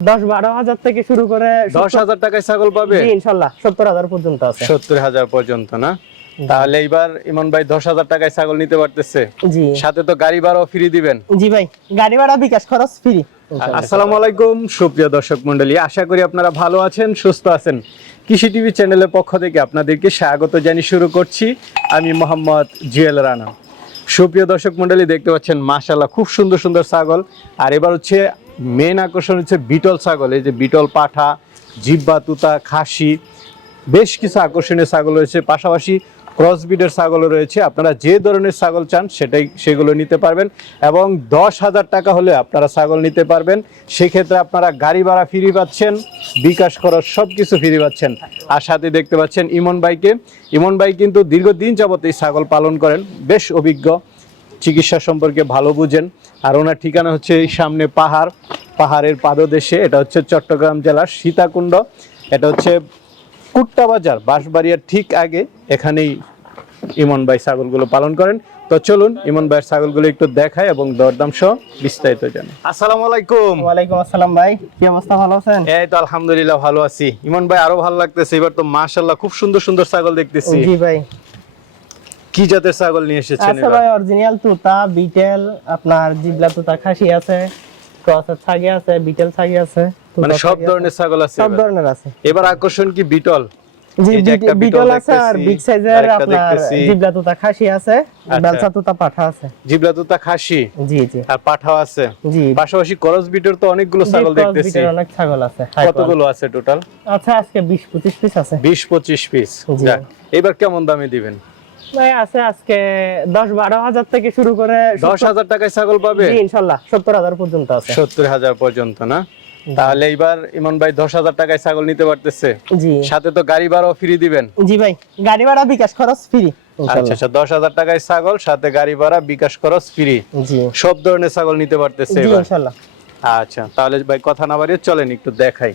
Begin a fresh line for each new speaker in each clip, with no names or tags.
দশ বারো হাজার থেকে শুরু করে
দশ হাজার টাকায় ছাগল পাবে?
ইনশাল্লাহ সত্তর হাজার পর্যন্ত আছে।
সত্তর হাজার পর্যন্ত না? তাহলে এইবার ইমন ভাই দশ হাজার টাকায় ছাগল নিতে পারতেছে? সাথে তো গাড়ি ভাড়াও ফ্রি দিবেন।
জি ভাই গাড়ি ভাড়া বিকাশ খরচ ফ্রি
আসসালামু আলাইকুম সুপ্রিয় দর্শক মন্ডলী আশা করি আপনারা ভালো আছেন সুস্থ আছেন। কৃষি টিভি চ্যানেলের পক্ষ থেকে আপনাদেরকে স্বাগত জানিয়ে শুরু করছি। আমি মোহাম্মদ জুয়েল রানা। সুপ্রিয় দর্শক মন্ডলী দেখতে পাচ্ছেন মাশাল্লাহ খুব সুন্দর সুন্দর ছাগল। আর এবার হচ্ছে মেন আকর্ষণ হচ্ছে বিটল ছাগল, এই যে বিটল পাঠা জিব্বা তুতা, খাসি, বেশ কিছু আকর্ষণীয় ছাগল রয়েছে। পাশাপাশি ক্রস ব্রিডের ছাগলও রয়েছে। আপনারা যে ধরনের ছাগল চান, সেটাই সেগুলো নিতে পারবেন এবং দশ হাজার টাকা হলে আপনারা ছাগল নিতে পারবেন। সেক্ষেত্রে আপনারা গাড়ি ভাড়া ফ্রি পাচ্ছেন, বিকাশ খরচ সব কিছু ফ্রি পাচ্ছেন। আর সাথে দেখতে পাচ্ছেন ইমন ভাইকে। ইমন ভাই কিন্তু দীর্ঘদিন যাবত এই ছাগল পালন করেন, বেশ অভিজ্ঞ। চিকিৎসা সম্পর্কে ভালো বুঝেন। আর ওনার ঠিকানা হচ্ছে এই সামনে পাহাড় পাহাড়ের পাদদেশে। এটা হচ্ছে চট্টগ্রাম জেলার সীতাকুণ্ড। এটা হচ্ছে কুট্টা বাজার বাঁশবাড়িয়ার ঠিক আগে। এখানেই ইমন ভাই ছাগলগুলো পালন করেন। তো চলুন ইমন ভাইয়ের ছাগলগুলো একটু দেখায় এবং দরদাম সহ বিস্তারিত জানি আসসালামু আলাইকুম।
ওয়ালাইকুম আসসালাম ভাই কি অবস্থা ভালো আছেন?
এই তো আলহামদুলিল্লাহ ভালো আছি। ইমন ভাই আরও ভালো লাগতেছে। এবার তো মাশাল্লাহ খুব সুন্দর সুন্দর ছাগল দেখতেছি।
জি ভাই।
কি জাতের ছাগল নিয়ে এসেছেন
আছে ভাই অরিজিনাল তুতা বিটেল আপনার জিবলা তুতা খাসি আছে ক্রসের ছাগি আছে বিটেল ছাগি আছে
মানে সব ধরনের ছাগল আছে
সব ধরনের আছে।
এবার আকর্ষণ কি বিটল বিটল
আছে আর বিগ সাইজের আপনার জিবলা তুতা খাসি আছে
আচ্ছা।
তুতা পাঠা আছে।
জিবলা তুতা খাসি?
জি জি।
আর পাঠাও আছে?
জি।
পাশাপাশি করস বিটের তো অনেকগুলো ছাগল দেখতেছি।
অনেক ছাগল আছে
কতগুলো আছে টোটাল
আচ্ছা আজকে বিশ পঁচিশ পিস আছে।
বিশ পঁচিশ পিস যাক এবার কেমন দামে দিবেন?
ভাই আছে আজকে দশ বারো হাজার থেকে শুরু করে
দশ হাজার টাকায় ছাগল পাবে?
ইনশাল্লাহ সত্তর হাজার পর্যন্ত আছে।
সত্তর হাজার পর্যন্ত না? তাহলে এইবার ইমন ভাই দশ হাজার টাকায় ছাগল নিতে পারতেছে? সাথে তো গাড়ি ভাড়াও ফ্রি দিবেন?
জি ভাই গাড়ি ভাড়া বিকাশ খরচ ফ্রি
আচ্ছা আচ্ছা দশ হাজার টাকায় ছাগল সাথে গাড়ি ভাড়া বিকাশ খরচ ফ্রি সব ধরনের ছাগল নিতে পারতেছে
ইনশাল্লাহ।
আচ্ছা তাহলে ভাই কথা না বাড়িয়ে চলেন একটু দেখাই।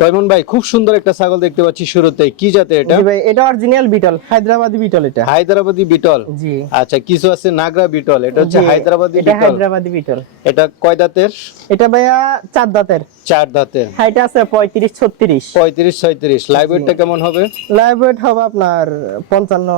তৈমন ভাই খুব সুন্দর একটা ছাগল দেখতে পাচ্ছি শুরুতে। কি জাতে এটা?
ভাই এটা অরিজিনাল বিটল হায়দ্রাবাদি বিটল এটা।
হায়দ্রাবাদি বিটল?
জি।
আচ্ছা কিছু আছে নাগরা বিটল এটা হচ্ছে হায়দ্রাবাদি
এটা
বিটল।
হায়দ্রাবাদি বিটল।
এটা কয় দাঁতের?
এটা ভাইয়া চার দাঁতের।
চার দাঁতের।
হাইট আছে পঁয়ত্রিশ ছত্রিশ।
পঁয়ত্রিশ ছয়ত্রিশ। লাইভ ওয়েটটা কেমন হবে?
লাইভ ওয়েট হবে আপনার পঞ্চান্ন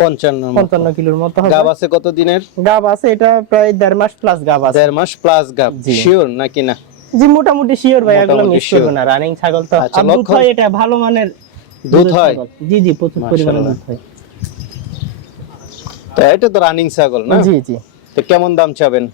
পঞ্চান্ন
পঞ্চান্ন কিলোর মতো হবে।
গাব আছে কত দিনের
গাব আছে এটা প্রায় দেড় মাস প্লাস গাব আছে।
দেড় মাস প্লাস গাব।
জি।
শিওর নাকি না
জি মোটামুটি শিওর ভাই এগুলো মিস করবে। না। রানিং ছাগল তো।
আচ্ছা,
দুধ হয় এটা ভালো মানের
দুধ হয়?
জি জি প্রচুর পরিমাণে দুধ হয়।
তো এটা তো রানিং ছাগল না?
জি জি।
তো কেমন দাম চাবেন?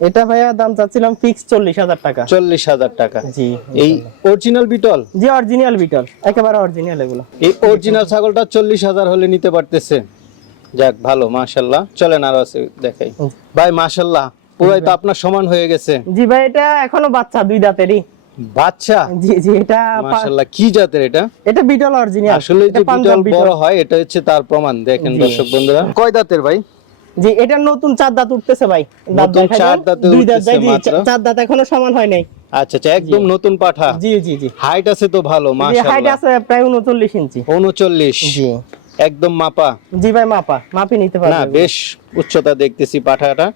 এটা ভাইয়া দাম চাচ্ছিলাম ফিক্স চল্লিশ হাজার টাকা।
চল্লিশ হাজার টাকা।
জি
এই অরিজিনাল বিটল?
জি অরিজিনাল বিটল। একেবারে অরিজিনাল এগুলো।
এই অরিজিনাল ছাগলটা চল্লিশ হাজার হলে নিতে পারতেছে। যাক ভালো মাশাল্লাহ চলেন আরও আছে দেখাই। ভাই মাশাল্লাহ পুরাই তো আপনার সমান হয়ে গেছে।
জি ভাই এটা এখনও বাচ্চা দুই দাঁতেরই।
বাচ্চা?
জি জি এটা
মাশাল্লাহ কি জাতের এটা?
এটা বিটল অরিজিনাল
আসলে যে বিটল বড় হয় এটা হচ্ছে তার প্রমাণ। দেখেন দর্শক বন্ধুরা কয় দাঁতের ভাই?
জি এটা নতুন চার দাঁত উঠতেছে ভাই। দাঁত
চার।
দুই দাঁত যাই চার দাঁত এখনও সমান হয় নাই।
আচ্ছা আচ্ছা একদম নতুন পাঠা।
জি জি জি।
হাইট আছে তো ভালো
জি হাইট আছে প্রায় উনচল্লিশ ইঞ্চি।
উনচল্লিশ।
জি।
একদম মাপা।
জি ভাই মাপা। মাপি নিতে পারবে না
বেশ উচ্চতা দেখতেছি পাঠাটা।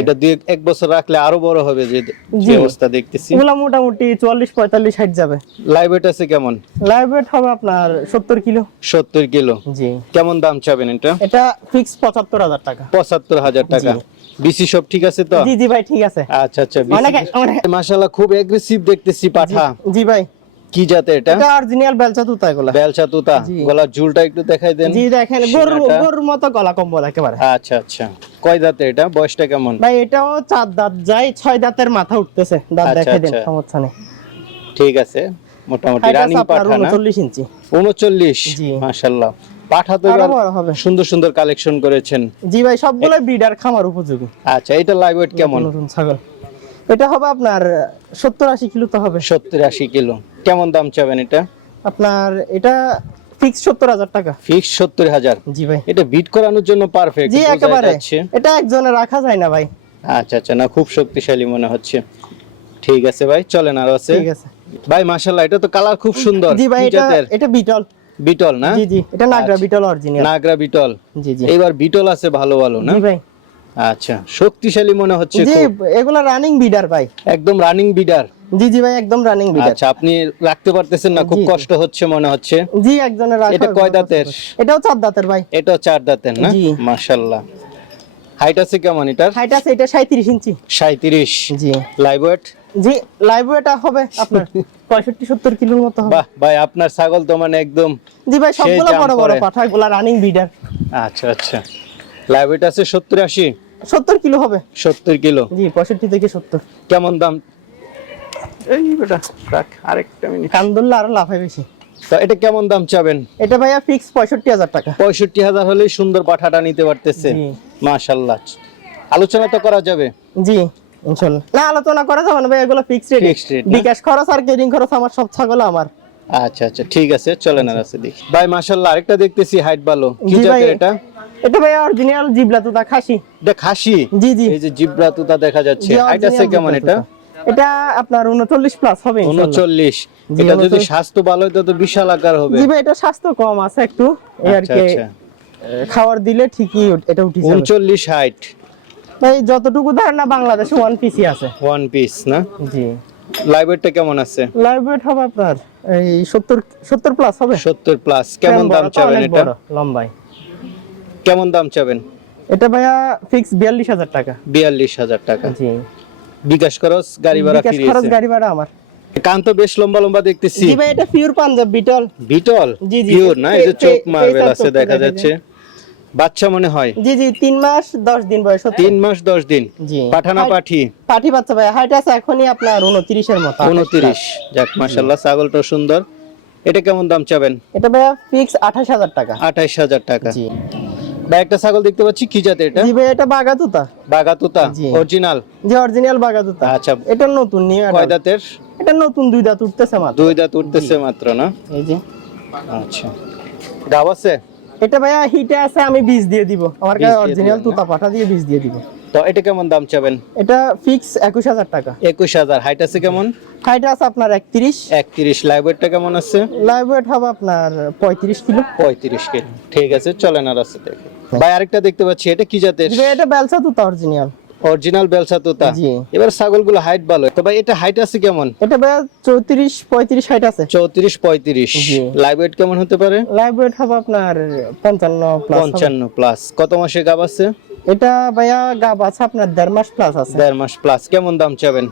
এটা দুই এক বছর রাখলে আরও বড় হবে যে অবস্থা দেখতেছি।
এগুলা মোটামুটি চুয়াল্লিশ পঁয়তাল্লিশ হাইট যাবে।
লাইভ ওয়েট আছে কেমন?
লাইভ ওয়েট হবে আপনার সত্তর কিলো।
সত্তর কিলো।
জি।
কেমন দাম চাবেন এটা?
এটা ফিক্স পঁচাত্তর হাজার টাকা।
পঁচাত্তর হাজার টাকা। বিসি সব ঠিক আছে তো?
জি জি ভাই ঠিক আছে।
আচ্ছা আচ্ছা মাশাআল্লাহ খুব এগ্রেসিভ দেখতেছি পাঠা।
জি ভাই।
কি জাতে এটা?
এটা অরিজিনাল বেলচা তুতা
বেলচা তুতা।
জি।
গলার ঝুলটা একটু দেখাই দেন।
জি দেখেন গরুর গরুর মতো গলা কম্বল একেবারে।
আচ্ছা আচ্ছা। কয় দাঁতে এটা? বয়সটা কেমন?
ভাই এটাও চার দাঁত যায় ছয় দাঁতের মাথা উঠতেছে। দাঁত
আচ্ছা,
দেখে দিন
আচ্ছা।
সমস্যা নেই।
ঠিক আছে মোটামুটি রানিং পাঠা না?
উনচল্লিশ ইঞ্চি।
উনচল্লিশ
জি।
মাশাআল্লাহ। পাঠা তো সুন্দর সুন্দর কালেকশন করেছেন।
জি ভাই সবগুলো ব্রিডার খামার উপযোগী।
আচ্ছা এটা লাইভ ওয়েট কেমন?
ছাগল। এটা হবে আপনার সত্তর আশি কিলো তো হবে।
সত্তর আশি কিলো। কেমন দাম চাবেন এটা?
আপনার এটা ফিক্স সত্তর হাজার টাকা।
ফিক্স সত্তর হাজার?
জি ভাই।
এটা বিট করানোর জন্য পারফেক্ট
জি একেবারে। এটা একজনে রাখা যায় না ভাই।
আচ্ছা আচ্ছা না খুব শক্তিশালী মনে হচ্ছে। ঠিক আছে ভাই চলেন আর আছে।
ঠিক আছে।
ভাই মাশাআল্লাহ এটা তো কালার খুব সুন্দর
জি ভাই এটা এটা বিটল।
বিটল না?
জি জি এটা নাগরা
আচ্ছা।
বিটল অরিজিনাল
নাগরা বিটল।
জি জি।
এইবার বিটল আছে ভালো ভালো না?
জি ভাই।
আচ্ছা শক্তিশালী মনে হচ্ছে
জি। এগুলা রানিং বিডার ভাই।
একদম রানিং বিডার
জি জি ভাই একদম রানিং বিডার
আচ্ছা আপনি রাখতে পারতেছেন না খুব। কষ্ট হচ্ছে মনে হচ্ছে।
জি একজনের রাখা
এটা কয় দাঁতের?
এটাও চার দাঁতের ভাই।
এটাও চার দাঁতের না?
জি।
মাশাল্লাহ হাইট আছে কেমন এটার?
হাইট আছে এটা সাঁত্রিশ ইঞ্চি।
সাঁত্রিশ
জি।
লাইভ ওয়েট
জি লাইভ ওয়েটা হবে আপনার পঁয়ষট্টি সত্তর কিলোর মতো হবে।
বাহ ভাই আপনার ছাগল তো মানে একদম
জি ভাই সবগুলো বড় বড়
করে।
পাঠা এগুলা রানিং বিডার
আচ্ছা আচ্ছা। লাইভ ওয়েট আছে সত্তর আশি।
সত্তর কিলো হবে।
সত্তর কিলো?
জি পঁয়ষট্টি থেকে সত্তর।
কেমন দাম? এই বেটা রাখ আরেকটা মিনিট।
কান্দুল্লা আরও লাভ হয় বেশি।
তো এটা কেমন দাম চাবেন?
এটা ভাইয়া ফিক্স পঁয়ষট্টি হাজার টাকা।
পঁয়ষট্টি হাজার হলেই সুন্দর পাঠাটা নিতে পারতেছে। মাশাল্লাহ। আলোচনা তো করা যাবে।
জি ইনশাল্লাহ। না আলোচনা করা যাবে না ভাই এগুলো ফিক্স রেট বিকাশ খরচ আর কেরিং খরচ আমার সব ছাগল আমার।
আচ্ছা আচ্ছা ঠিক আছে চলেন আর আছে দেখি। ভাই মাশাল্লাহ আরেকটা দেখতেছি হাইট ভালো। কি জাতের এটা?
এটা ভাই অরিজিনাল জিবলা তুতা খাসি।
এটা খাসি?
জি জি।
এই যে জিব্রা তুতা দেখা যাচ্ছে। আছে
original
কেমন এটা?
এটা আপনার উনচল্লিশ প্লাস হবে ইনশাল্লাহ।
উনচল্লিশ
জি,
এটা যদি স্বাস্থ্য ভালো হতো তো বিশাল আকার হবে।
জি ভাই এটা স্বাস্থ্য কম আছে একটু। এই আর
আচ্ছা
কি
আচ্ছা।
খাবার দিলে ঠিকই এটা উঠে যাবে।
উনচল্লিশ হাইট
ভাই যতটুকু ধারণা বাংলাদেশে ওয়ান পিসি আছে।
ওয়ান পিস না?
জি।
লাইভ কেমন আছে?
লাইভ ওয়েট হবে আপনার এই সত্তর সত্তর প্লাস হবে।
সত্তর প্লাস কেমন দাম চাবেন এটা?
বড়, লম্বাই
কেমন দাম চাবেন?
এটা ভাইয়া ফিক্স বিয়াল্লিশ হাজার টাকা।
বিয়াল্লিশ হাজার টাকা।
জি।
বিকাশ খরচ গাড়ি ভাড়া
বিকাশ খরচ গাড়ি ভাড়া আমার।
কান তো বেশ লম্বা লম্বা দেখতেছি।
জি ভাই এটা পিওর পাঞ্জাব বিটল।
বিটল?
জি, জি।
পিওর না? এই যে চোখ মার্বেল আছে
দেখা
যাচ্ছে। বাচ্চা মনে হয়?
জি জি তিন মাস দশ দিন বয়স হচ্ছে
তিন মাস দশ দিন।
জি।
পাঠানা পাঠি?
পাঠি বাচ্চা ভাই হাইট আছে এখনই আপনার উনত্রিশের মতো
উনত্রিশ যাক মাসাল্লাহ ছাগলটা সুন্দর। এটা কেমন দাম চাবেন?
এটা ভাইয়া ফিক্স আঠাশ হাজার টাকা।
আঠাইশ হাজার টাকা।
জি।
বা একটা ছাগল দেখতে পাচ্ছি কি জাতের এটা?
জি ভাই এটা বাগাতুতা।
বাগাতুতা অরিজিনাল
যে অরিজিনাল বাগাতুতা।
আচ্ছা
এটা নতুন নিউ
কয় দাঁতের?
এটা নতুন দুই দাঁত উঠতেছে মাত্র।
দুই দাঁত উঠতেছে মাত্র না?
এই যে।
আচ্ছা। গাব আছে?
এটা ভাইয়া হিটে আছে আমি বীজ দিয়ে দিব। আমার কাছে অরিজিনাল তুতা পাঠা দিয়ে বীজ দিয়ে দিব।
তো এটা কেমন দাম চাবেন?
এটা ফিক্স একুশ হাজার টাকা।
একুশ হাজার। হাইট আছে কেমন?
হাইট আছে আপনার একত্রিশ।
একত্রিশ। লাইব্রেরিটা কেমন আছে?
লাইভ ওয়েট হবে আপনার পঁয়ত্রিশ কিলো।
পঁয়ত্রিশ কেজি। ঠিক আছে চলেন আর আছে দেখে। ভাই আরেকটা দেখতে পাচ্ছি এটা কি জাতের?
এটা বেলসা তুতা অরিজিনাল
অরিজিনাল বেলসা তোতা এবার ছাগলগুলো হাইট ভালো। তো ভাই এটা হাইট আছে কেমন?
এটা ভাইয়া চৌত্রিশ পঁয়ত্রিশ হাইট আছে।
চৌত্রিশ পঁয়ত্রিশ।
জি।
লাইভ ওয়েট কেমন হতে পারে?
লাইভ ওয়েট হবে আপনার পঞ্চান্ন প্লাস
পঞ্চান্ন প্লাস কত মাসে গাব আছে?
এটা ভাইয়া গাব আছে আপনার দেড় মাস প্লাস আছে।
দেড় মাস প্লাস কেমন দাম চাবেন?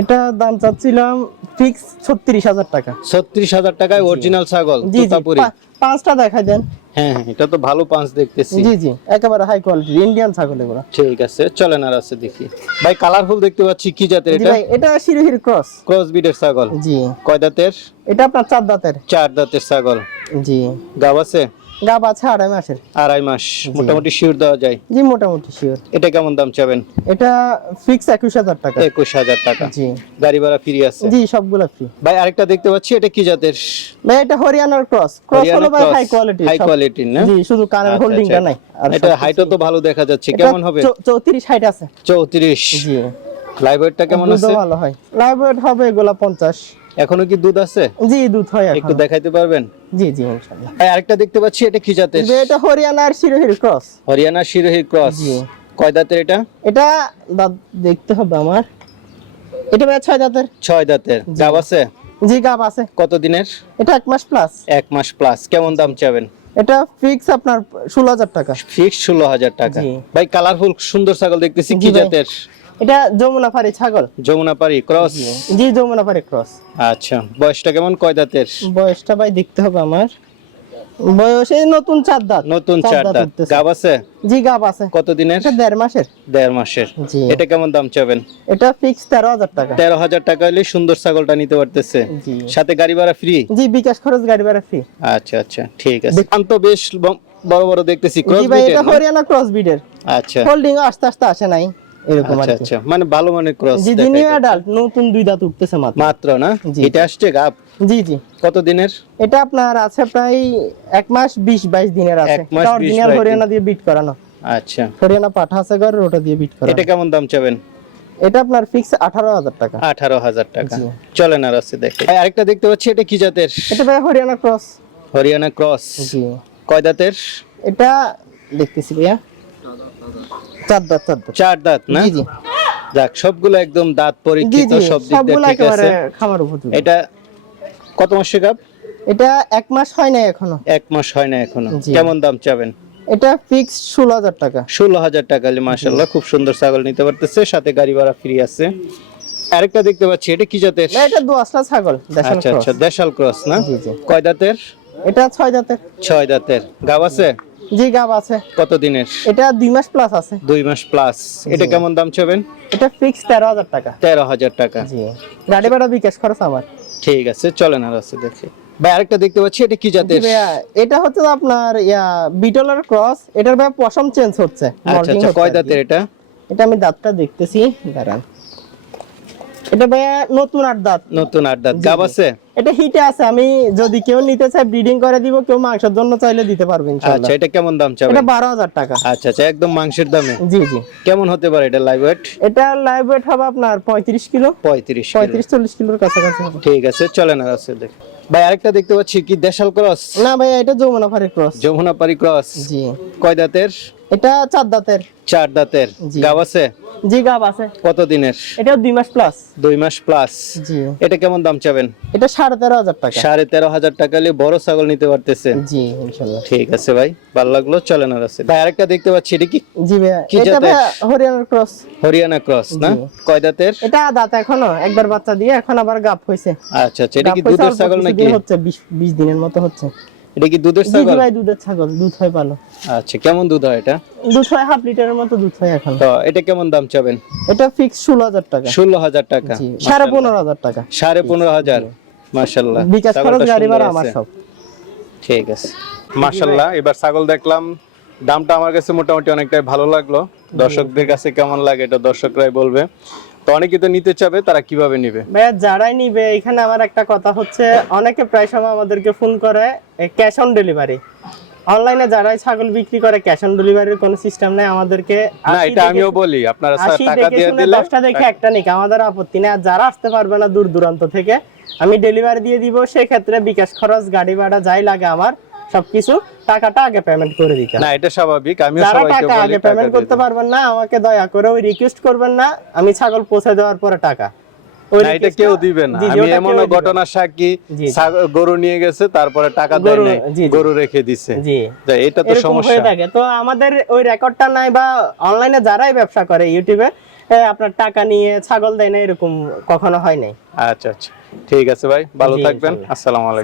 এটা দাম চাচ্ছিলাম ফিক্স ছত্রিশ হাজার টাকা।
ছত্রিশ হাজার টাকায় অরিজিনাল ছাগল তোতাপুরি।
পাঁচটা দেখাই দেন।
হ্যাঁ হ্যাঁ এটা তো ভালো পাঁচ দেখতেছি।
জি জি একেবারে হাই কোয়ালিটি ইন্ডিয়ান ছাগল এগুলো।
ঠিক আছে চলেন আর আছে দেখি। ভাই কালারফুল দেখতে পাচ্ছি কি জাতের এটা?
ভাই এটা শিরোহির ক্রস
ক্রস বিডের ছাগল।
জি।
কয় দাঁতের?
এটা আপনার চার দাঁতের।
চার দাঁতের ছাগল।
জি।
গাব আছে?
গাব আছে আড়াই মাসের।
আড়াই মাস মোটামুটি শিওর দেওয়া যায়?
জি মোটামুটি শিওর
এটা কেমন দাম চাবেন?
এটা ফিক্স একুশ হাজার টাকা।
একুশ হাজার টাকা।
জি।
গাড়ি ভাড়া ফ্রি আছে?
জি সবগুলো ফ্রি
ভাই আরেকটা দেখতে পাচ্ছি এটা কি জাতের?
ভাই এটা হরিয়ানার ক্রস ক্রস হলো ভাই হাই কোয়ালিটি
হাই কোয়ালিটির না?
জি শুধু কানের
আচ্ছা,
হোল্ডিংটা
আচ্ছা।
নাই আর
এটা হাইটও তো ভালো দেখা যাচ্ছে কেমন হবে?
চৌ- চৌত্রিশ হাইট আছে।
চৌত্রিশ।
জি।
লাইভ ওয়েটটা কেমন আছে?
ভালো হয়। লাইভ ওয়েট হবে এগুলা পঞ্চাশ।
এখনও কি দুধ আছে?
জি দুধ হয়
একটু দেখাইতে পারবেন?
জি জি ইনশাআল্লাহ।
আরেকটা দেখতে পাচ্ছি এটা কি জাতের?
এটা হরিয়ানার শিরোহির ক্রস।
হরিয়ানা শিরোহী ক্রস।
জি।
কয় দাঁতের এটা?
এটা দাঁত দেখতে হবে আমার। এটা ভাই ছয় দাঁতের।
ছয় দাঁতের। গাব আছে?
জি গাব আছে।
কত দিনের?
এটা এক মাস প্লাস
এক মাস প্লাস কেমন দাম চাবেন?
এটা ফিক্স আপনার ষোলো হাজার টাকা।
ফিক্স ষোলো হাজার টাকা। ভাই কালারফুল সুন্দর ছাগল দেখতেছি কি জাতের?
এটা যমুনা পাড়ি ছাগল।
যমুনা ক্রস?
জি যমুনা পাড়ি ক্রস।
আচ্ছা বয়সটা কেমন? কয় দাঁতের?
বয়সটা ভাই দেখতে হবে আমার। বয়স নতুন চার দাঁত।
নতুন চার দাঁত গাব আছে?
জি গাব আছে।
কত দিনের
দেড় মাসের।
দেড় মাসের। এটা কেমন দাম চাবেন?
এটা ফিক্স তেরো হাজার টাকা।
তেরো হাজার টাকা হলে সুন্দর ছাগলটা নিতে পারতেছে। সাথে গাড়ি ভাড়া ফ্রি
জি বিকাশ খরচ গাড়ি ভাড়া ফ্রি
আচ্ছা আচ্ছা ঠিক আছে। কান তো বেশ বড় বড় দেখতেছি। ক্রস
এটা হরিয়ানা ক্রস বিডের
আচ্ছা।
হোল্ডিং আস্তে আস্তে আসে নাই। এরকম
আচ্ছা আচ্ছা। মানে ভালো মানের ক্রস
জি নিউ অ্যাডাল্ট নতুন দুই দাঁত উঠতেছে মাত্র।
মাত্র না? এটা আসছে গাপ
জি জি।
কত দিনের?
এটা আপনার আছে প্রায় এক মাস বিশ বাইশ দিনের আছে।
এক মাস, বিশ,
অরিজিনাল
বাইশ
হরিয়ানা দিয়ে বিট করানো।
আচ্ছা।
হরিয়ানা পাঠা আছে ঘরে ওটা দিয়ে বিট করানো।
এটা কেমন দাম চাবেন?
এটা আপনার ফিক্স আঠারো হাজার টাকা।
আঠারো হাজার টাকা।
জি।
চলেন আর আছে দেখে। আরেকটা দেখতে পাচ্ছি এটা কি জাতের?
এটা ভাই হরিয়ানা ক্রস
হরিয়ানা ক্রস
জি।
কয় দাঁতের?
এটা দেখতেছি ভাইয়া। চার দাঁত চার দাঁত।
চার দাঁত না?
জি জি।
যাক সবগুলো একদম দাঁত পরীক্ষিত সব দিক দিয়ে ঠিক আছে।
খামার উপযোগী।
এটা কত মাসের গাব?
এটা এক মাস হয় না এখনও।
এক মাস হয় না
এখনও।
কেমন দাম চাবেন?
এটা ফিক্স ষোলো হাজার টাকা।
ষোলো হাজার টাকা খুব সুন্দর ছাগল নিতে পারতেছে সাথে গাড়ি ভাড়া ফ্রি আছে। আরেকটা দেখতে পাচ্ছি এটা কি জাতের?
না এটা দোয়াশলা ছাগল
আচ্ছা আচ্ছা দেশাল ক্রস না? কয় দাঁতের?
এটা ছয় দাঁতের।
ছয় দাঁতের। গাব আছে?
জি গাব আছে।
কত দিনের?
এটা দুই মাস প্লাস আছে।
দুই মাস প্লাস এটা কেমন দাম চাবেন?
এটা ফিক্স তেরো হাজার টাকা।
তেরো হাজার টাকা।
জি। গাড়ি ভাড়া বিকাশ খরচ আমার।
ঠিক আছে চলেন আর আছে দেখি। ভাই আরেকটা দেখতে পাচ্ছি এটা কি জাতের?
এটা হচ্ছে আপনার ইয়া বিটলের ক্রস এটার ভাই পশম চেঞ্জ হচ্ছে
আচ্ছা আচ্ছা কয় দাঁতের এটা?
এটা আমি দাঁতটা দেখতেছি দাঁড়ান। এটা ভাইয়া নতুন আট দাঁত।
নতুন আট দাঁত। গাব আছে?
এটা হিটে আছে আমি যদি কেউ নিতে চায় ব্রিডিং করে দিব কেউ মাংসের জন্য চাইলে দিতে পারবে ইনশাআল্লাহ
আচ্ছা এটা কেমন দাম চাবেন?
এটা বারো হাজার টাকা।
আচ্ছা আচ্ছা একদম মাংসের দামে?
জি জি।
কেমন হতে পারে এটা লাইভ ওয়েট
এটা লাইভ ওয়েট হবে আপনার পঁয়ত্রিশ কিলো।
পঁয়ত্রিশ কিলো।
পঁয়ত্রিশ চল্লিশ কিলোর কাছাকাছি হবে।
ঠিক আছে চলেন আর আছে দেখি। ভাই আরেকটা দেখতে পাচ্ছি কি? দেশাল ক্রস
না ভাই এটা যমুনা ফারি ক্রস
যমুনা পারি ক্রস
জি।
কয় দাঁতের?
এটা চার দাঁতের।
চার দাঁতের। গাব আছে?
জি গাব আছে।
কত দিনের
এটা দুই মাস প্লাস
দুই মাস প্লাস
জি।
এটা কেমন দাম চাবেন?
এটা সাড়ে তেরো হাজার টাকা।
সাড়ে তেরো হাজার টাকা হলে বড় ছাগল নিতে পারতেছেন।
জি ইনশাল্লাহ।
ঠিক আছে ভাই ভালো লাগল চলেন আর আছে ভাই আরেকটা দেখতে পাচ্ছি এটা কি?
জি ভাইয়া
কি
এটা হরিয়ানার ক্রস।
হরিয়ানা ক্রস না? কয় দাঁতের?
এটা দাঁত এখনও একবার বাচ্চা দিয়ে এখন আবার গাপ হয়েছে।
আচ্ছা আচ্ছা এটা কি দুধের ছাগল নাকি?
হচ্ছে বিশ বিশ দিনের মতো হচ্ছে।
এটা কি দুধের
জি জি ভাই দুধের ছাগল দুধ হয় ভালো।
আচ্ছা কেমন দুধ হয় এটা?
দুধ হয় হাফ লিটারের মতো দুধ হয় এখন।
তো এটা কেমন দাম চাবেন?
এটা ফিক্স ষোলো হাজার টাকা।
ষোলো হাজার টাকা।
সাড়ে পনেরো হাজার টাকা।
সাড়ে পনেরো হাজার।
বিকাশ খরচ গাড়ি ভাড়া আমার সব।
ঠিক আছে। মার্শাল্লাহ এবার ছাগল দেখলাম। দামটা আমার কাছে মোটামুটি অনেকটাই ভালো লাগল। দর্শকদের কাছে কেমন লাগে এটা দর্শকরাই বলবে। তো অনেকে তো নিতে চাবে তারা কীভাবে নিবে?
ভাইয়া যারাই নিবে এখানে আমার একটা কথা হচ্ছে অনেকে প্রায় সময় আমাদেরকে ফোন করে ক্যাশ অন ডেলিভারি অনলাইনে যারাই ছাগল বিক্রি করে ক্যাশ অন ডেলিভারির কোনো সিস্টেম নাই আমাদেরকে।
না এটা আমিও বলি আপনারা স্যার টাকা দিয়ে দিলে
দশটা দেখে একটা নিক আমাদের আপত্তি নেই। আর যারা আসতে পারবে না দূর দূরান্ত থেকে আমি ডেলিভারি দিয়ে দিব সেক্ষেত্রে বিকাশ খরচ গাড়ি ভাড়া যাই লাগে আমার। সবকিছু টাকাটা আগে পেমেন্ট করে দিতে
না এটা স্বাভাবিক
যারা
সবাইকে
টাকা
বলি
আগে পেমেন্ট করতে পারবেন না আমাকে দয়া করে ওই রিকোয়েস্ট করবেন না আমি ছাগল পৌঁছে দেওয়ার পরে টাকা।
এটা কেউ দিবে না। আমি এমন ঘটনা সাক্ষী গরু নিয়ে গেছে তারপরে টাকা দেয় নাই। গরু রেখে দিছে। এটা তো সমস্যা।
থাকে। তো আমাদের ওই রেকর্ডটা নাই বা অনলাইনে যারাই ব্যবসা করে ইউটিউবে আপনার টাকা নিয়ে ছাগল দেয় না এরকম কখনো হয় নাই।
আচ্ছা আচ্ছা। ঠিক আছে ভাই ভালো থাকবেন। আসসালামু আলাইকুম।